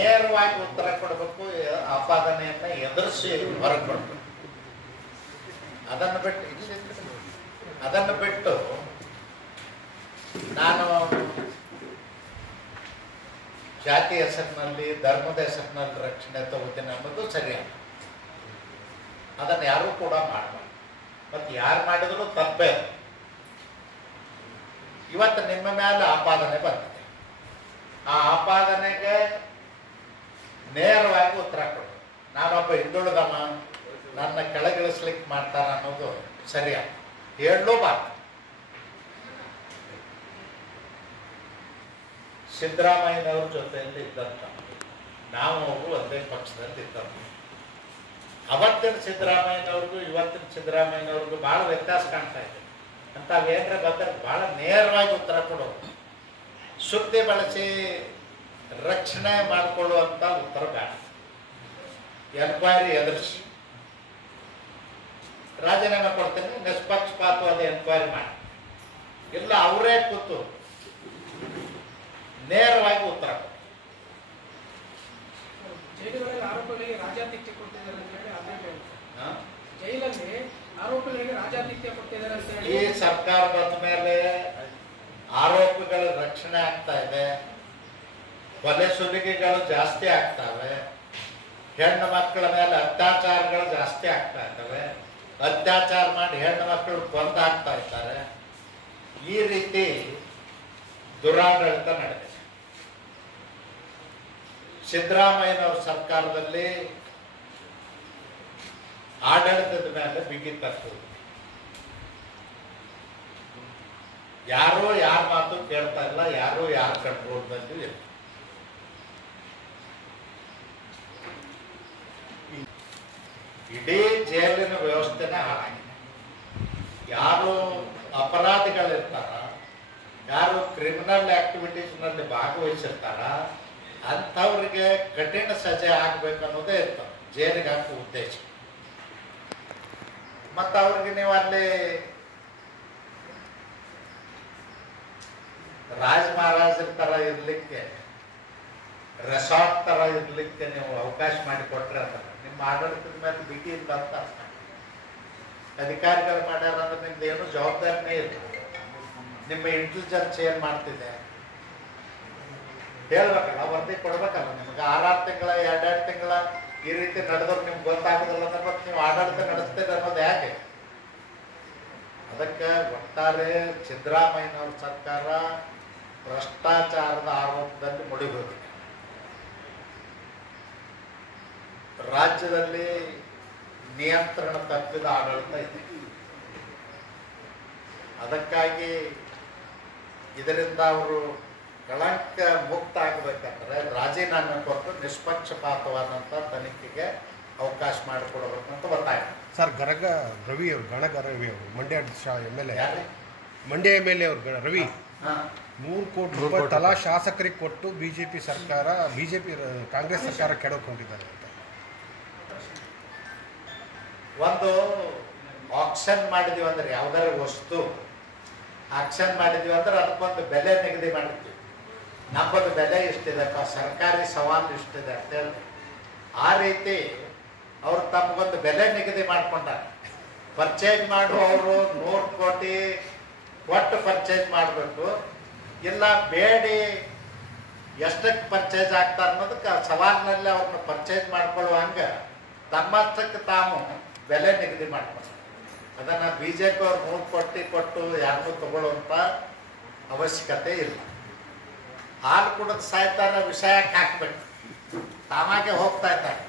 ನೇರವಾಗಿ ಉತ್ತರ ಕೊಡಬೇಕು, ಆಪಾದನೆಯನ್ನ ಎದುರಿಸಿ ಹೊರಗೆ ಕೊಡಬೇಕು. ಅದನ್ನು ಬಿಟ್ಟು ನಾನು ಜಾತಿ ಹೆಸರಿನಲ್ಲಿ ಧರ್ಮದ ಹೆಸರಿನಲ್ಲಿ ರಕ್ಷಣೆ ತಗೋತೀನಿ ಅನ್ನೋದು ಸರಿಯಲ್ಲ. ಅದನ್ನು ಯಾರೂ ಕೂಡ ಮಾಡಬಾರ್ದು. ಮತ್ತು ಯಾರು ಮಾಡಿದ್ರು ತಪ್ಪೇ. ಇವತ್ತು ನಿಮ್ಮ ಮೇಲೆ ಆಪಾದನೆ ಬಂದಿದೆ. ಆ ಆಪಾದನೆಗೆ ನೇರವಾಗಿ ಉತ್ತರ ಕೊಡು. ನಾನೊಬ್ಬ ಹಿಂದುಳಿದವ, ನನ್ನ ಕೆಳಗಿಳಿಸ್ಲಿಕ್ಕೆ ಮಾಡ್ತಾರ ಅನ್ನೋದು ಸರಿಯಲ್ಲ, ಹೇಳಲೂಬಾರ್ದು. ಸಿದ್ದರಾಮಯ್ಯನವ್ರ ಜೊತೆಯಲ್ಲಿ ಇದ್ದಂಥ ನಾವು ಅವರು ಒಂದೇ ಪಕ್ಷದಲ್ಲಿ ಇದ್ದಂಥ, ಅವತ್ತಿನ ಸಿದ್ದರಾಮಯ್ಯನವ್ರಿಗೂ ಇವತ್ತಿನ ಸಿದ್ದರಾಮಯ್ಯನವ್ರಿಗೂ ಭಾಳ ವ್ಯತ್ಯಾಸ ಕಾಣ್ತಾ ಇದೆ. ಅಂಥವೇನರ ಬಂದರೆ ಭಾಳ ನೇರವಾಗಿ ಉತ್ತರ ಕೊಡೋದು, ಸುದ್ದಿ ಬಳಸಿ ರಕ್ಷಣೆ ಮಾಡಿಕೊಳ್ಳುವಂಥ ಉತ್ತರ ಬೇಡ. ಎನ್ಕ್ವೈರಿ ಎದುರಿಸಿ ರಾಜೀನಾಮೆ ಕೊಡ್ತೀನಿ, ನಿಷ್ಪಕ್ಷಪಾತವಾದ ಎನ್ಕ್ವೈರಿ ಮಾಡಿ, ಇಲ್ಲ ಅವರೇ ಕೂತು ನೇರವಾಗಿ ಉತ್ತರ ಕೊಡಿ. ಜೈಲುಗಳಲ್ಲಿ ಆರೋಪಿಗಳಿಗೆ ರಾಜಾತಿಥ್ಯ ಕೊಡ್ತಿದ್ದಾರೆ ಅಂತ ಹೇಳಿ ಜೈಲಲ್ಲಿ ಆರೋಪಿಗಳಿಗೆ ರಾಜಾತಿಥ್ಯ ಕೊಡ್ತಿದ್ದಾರೆ ಅಂತ ಹೇಳಿ ಈ ಸರ್ಕಾರ ಬಂದ ಮೇಲೆ ಆರೋಪಿಗಳ ರಕ್ಷಣೆ ಆಗ್ತಾ ಇದೆ, ಕೊಲೆ ಸುಲಿಗೆಗಳು ಜಾಸ್ತಿ ಆಗ್ತವೆ, ಹೆಣ್ಣು ಮಕ್ಕಳ ಮೇಲೆ ಅತ್ಯಾಚಾರಗಳು ಜಾಸ್ತಿ ಆಗ್ತಾ ಇದ್ದಾವೆ, ಅತ್ಯಾಚಾರ ಮಾಡಿ ಹೆಣ್ಣು ಮಕ್ಕಳು ಕೊಂದಾಗ್ತಾ ಇದ್ದಾರೆ. ಈ ರೀತಿ ದುರಾಡಳಿತ ನಡೆದಿದೆ. ಸಿದ್ದರಾಮಯ್ಯನವ್ರ ಸರ್ಕಾರದಲ್ಲಿ ಆಡಳಿತದ ಮೇಲೆ ಬಿಗಿ ತಪ್ಪು. ಯಾರೋ ಯಾರ ಮಾತು ಕೇಳ್ತಾ ಇಲ್ಲ, ಯಾರೋ ಯಾರ ಕಂಟ್ರೋಲ್ದಲ್ಲೂ ಇಲ್ಲ. ಇಡೀ ಜೈಲಿನ ವ್ಯವಸ್ಥೆನೇ ಹಾಳಾಗಿದೆ. ಯಾರು ಅಪರಾಧಿಗಳಿರ್ತಾರ, ಯಾರು ಕ್ರಿಮಿನಲ್ ಆಕ್ಟಿವಿಟೀಸ್ನಲ್ಲಿ ಭಾಗವಹಿಸಿರ್ತಾರ, ಅಂಥವ್ರಿಗೆ ಕಠಿಣ ಸಜೆ ಆಗ್ಬೇಕನ್ನೋದೇ ಇರ್ತದೆ ಜೈಲಿಗೆ ಹಾಕೋ ಉದ್ದೇಶ. ಮತ್ತು ಅವ್ರಿಗೆ ನೀವು ಅಲ್ಲಿ ರಾಜ ಮಹಾರಾಜರ ಥರ ಇರಲಿಕ್ಕೆ, ರೆಸಾರ್ಟ್ ಥರ ಇರಲಿಕ್ಕೆ ನೀವು ಅವಕಾಶ ಮಾಡಿಕೊಟ್ರೆ ಅಂದ್ರೆ ನಿಮ್ಮ ಆಡಳಿತದ ಮೇಲೆ ಬಿಗಿ ಇಲ್ಲ ಅಂತ ಅರ್ಥ. ಅಧಿಕಾರಿಗಳು ಮಾಡ್ಯಾರ ಅಂದ್ರೆ ನಿಮ್ದು ಏನು ಜವಾಬ್ದಾರಿನೇ ಇಲ್ಲ. ನಿಮ್ಮ ಇಂಟೆಲಿಜೆನ್ಸ್ ಏನು ಮಾಡ್ತಿದೆ ಹೇಳ್ಬೇಕಲ್ಲ, ವರದಿ ಕೊಡ್ಬೇಕಲ್ಲ. ನಿಮ್ಗೆ 6 ತಿಂಗಳ 2 ತಿಂಗಳ ಈ ರೀತಿ ನಡೆದವ್ರು ನಿಮ್ಗೆ ಗೊತ್ತಾಗೋದಿಲ್ಲ ಅಂದ್ರೆ ಮತ್ತೆ ನೀವು ಆಡಳಿತ ನಡೆಸ್ತೀರಿ ಅನ್ನೋದು ಹೇಗೆ? ಅದಕ್ಕೆ ಒಟ್ಟಾರೆ ಸಿದ್ದರಾಮಯ್ಯನವ್ರ ಸರ್ಕಾರ ಭ್ರಷ್ಟಾಚಾರದ ಆರೋಪದಲ್ಲಿ ಮುಳುಗೋಗಿದೆ. ರಾಜ್ಯದಲ್ಲಿ ನಿಯಂತ್ರಣ ತಪ್ಪಿದ ಆಡಳಿತ ಇದೆ. ಅದಕ್ಕಾಗಿ ಇದರಿಂದ ಅವರು ಕಳಂಕ ಮುಕ್ತ ಆಗಬೇಕಂದ್ರೆ ರಾಜೀನಾಮೆ ಕೊಟ್ಟು ನಿಷ್ಪಕ್ಷಪಾತವಾದಂಥ ತನಿಖೆಗೆ ಅವಕಾಶ ಮಾಡಿಕೊಡ್ಬೇಕಂತ ಒತ್ತಾಯ. ಸರ್, ಗಣಗ ರವಿ ಅವರು ಮಂಡ್ಯ MLA, ಮಂಡ್ಯ MLA ಅವರು ರವಿ 3 ಕೋಟಿ ರೂಪಾಯಿ ತಲಾ ಶಾಸಕರಿಗೆ ಕೊಟ್ಟು ಬಿಜೆಪಿ ಕಾಂಗ್ರೆಸ್ ಸರ್ಕಾರ ಕೆಡಕೊಂಡಿದ್ದಾರೆ ಅಂತ. ಒಂದು ಆಕ್ಷನ್ ಮಾಡಿದೀವಿ ಅಂದ್ರೆ ಯಾವ್ದಾರ ವಸ್ತು ಆಕ್ಷನ್ ಮಾಡಿದೀವಿ ಅಂದ್ರೆ ಅದಕ್ಕೊಂದು ಬೆಲೆ ನಿಗದಿ ಮಾಡಿರ್ತೀವಿ. ನಮ್ಮದು ಬೆಲೆ ಇಷ್ಟಿದೆಪ್ಪ, ಸರ್ಕಾರಿ ಸವಾಲು ಇಷ್ಟಿದೆ ಅಂತ ಹೇಳಿ ಆ ರೀತಿ ಅವರು ತಮಗೊಂದು ಬೆಲೆ ನಿಗದಿ ಮಾಡ್ಕೊಂಡಾರೆ. ಪರ್ಚೇಸ್ ಮಾಡುವವರು 100 ಕೋಟಿ ಒಟ್ಟು ಪರ್ಚೇಸ್ ಮಾಡಬೇಕು, ಇಲ್ಲ ಬೇಡಿ ಎಷ್ಟಕ್ಕೆ ಪರ್ಚೇಸ್ ಆಗ್ತಾರೆ ಅನ್ನೋದಕ್ಕೆ ಸವಾಲಿನಲ್ಲಿ ಅವ್ರನ್ನ ಪರ್ಚೇಸ್ ಮಾಡ್ಕೊಳ್ಳುವಂಗೆ ತಮ್ಮಷ್ಟಕ್ಕೆ ತಾವು ಬೆಲೆ ನಿಗದಿ ಮಾಡ್ತಾರೆ. ಅದನ್ನು BJP ಅವ್ರು 100 ಕೋಟಿ ಕೊಟ್ಟು ಯಾರನ್ನೂ ತಗೊಳ್ಳುವಂಥ ಅವಶ್ಯಕತೆ ಇಲ್ಲ. ಹಾಲು ಕುಡಿದು ಸಾಯ್ತಾರೆ, ವಿಷಯಕ್ಕೆ ಹಾಕ್ಬೇಕು, ತಾವಾಗೆ ಹೋಗ್ತಾ ಇದ್ದಾರೆ.